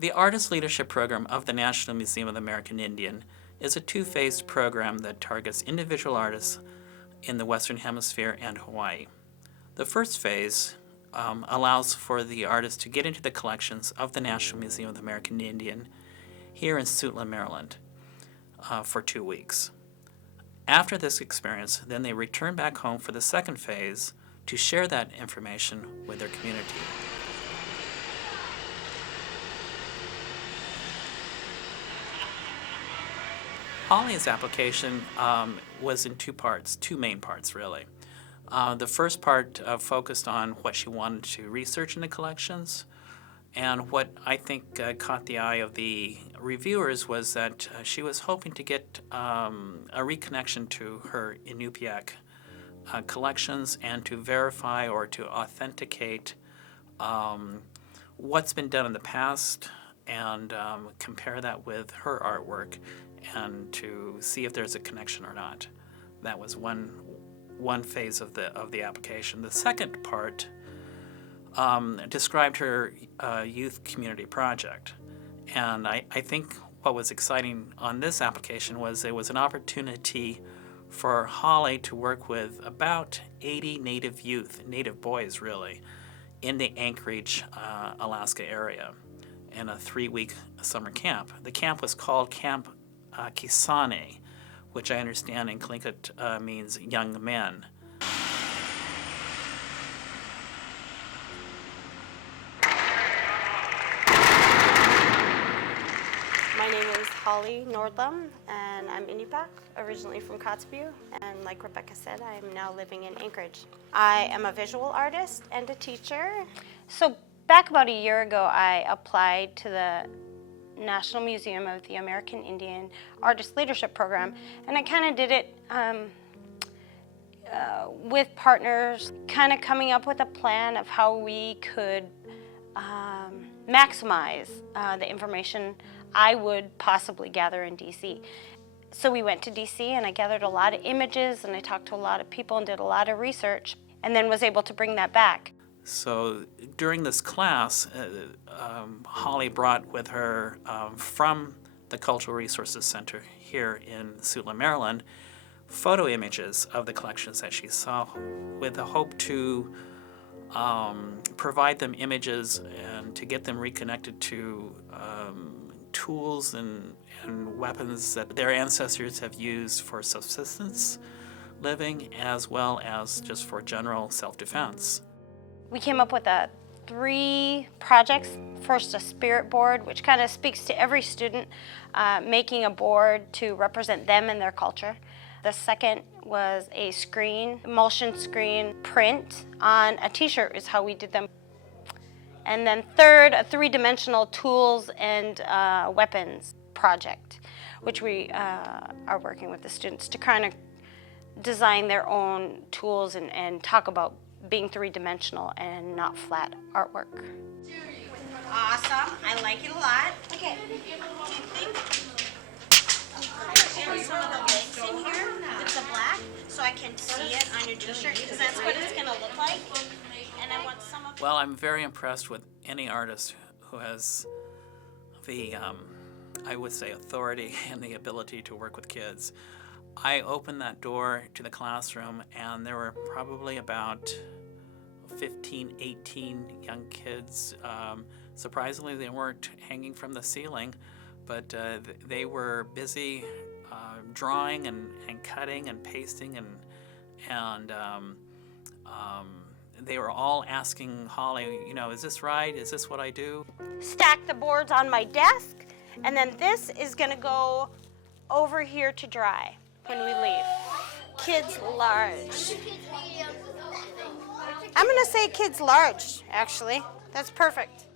The Artist Leadership Program of the National Museum of the American Indian is a two-phased program that targets individual artists in the Western Hemisphere and Hawaii. The first phase allows for the artist to get into the collections of the National Museum of the American Indian here in Suitland, Maryland, for 2 weeks. After this experience, then they return back home for the second phase to share that information with their community. Holly's application was in two main parts really. The first part focused on what she wanted to research in the collections, and what I think caught the eye of the reviewers was that she was hoping to get a reconnection to her Inupiaq collections and to verify or to authenticate what's been done in the past and compare that with her artwork and to see if there's a connection or not. That was one phase of the application. The second part described her youth community project. And I think what was exciting on this application was there was an opportunity for Holly to work with about 80 Native youth, Native boys really, in the Anchorage, Alaska area in a 3-week summer camp. The camp was called Camp Kisane, which I understand in Tlingit means young men. My name is Holly Nordlum, and I'm Inupiaq, originally from Kotzebue, and like Rebecca said, I am now living in Anchorage. I am a visual artist and a teacher. So back about a year ago, I applied to the National Museum of the American Indian Artist Leadership Program, and I kind of did it with partners, kind of coming up with a plan of how we could maximize the information I would possibly gather in DC. So we went to DC and I gathered a lot of images and I talked to a lot of people and did a lot of research and then was able to bring that back. So during this class, Holly brought with her from the Cultural Resources Center here in Suitland, Maryland, photo images of the collections that she saw with the hope to provide them images and to get them reconnected to tools and weapons that their ancestors have used for subsistence living as well as just for general self-defense. We came up with 3 projects. First, a spirit board, which kind of speaks to every student, making a board to represent them and their culture. The second was a screen, emulsion screen print on a t-shirt is how we did them. And then third, a 3-dimensional tools and weapons project, which we are working with the students to kind of design their own tools and talk about being 3-dimensional and not flat artwork. Awesome, I like it a lot. Okay, do you think there's some of the legs in here with the black so I can see it on your t-shirt because that's what it's gonna look like. And I want some of. Well, I'm very impressed with any artist who has the, I would say, authority and the ability to work with kids. I opened that door to the classroom and there were probably about 15, 18 young kids. Surprisingly, they weren't hanging from the ceiling, but they were busy drawing and cutting and pasting and they were all asking Holly, you know, is this right? Is this what I do? Stack the boards on my desk, and then this is gonna go over here to dry when we leave. Kids large. I'm gonna say kids large, actually. That's perfect.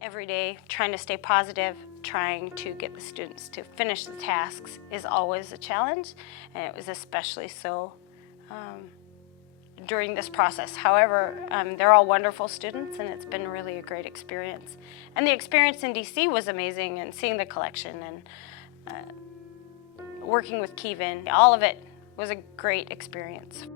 Every day, trying to stay positive, trying to get the students to finish the tasks is always a challenge, and it was especially so during this process. However, they're all wonderful students, and it's been really a great experience. And the experience in DC was amazing, and seeing the collection and working with Kevin, all of it was a great experience.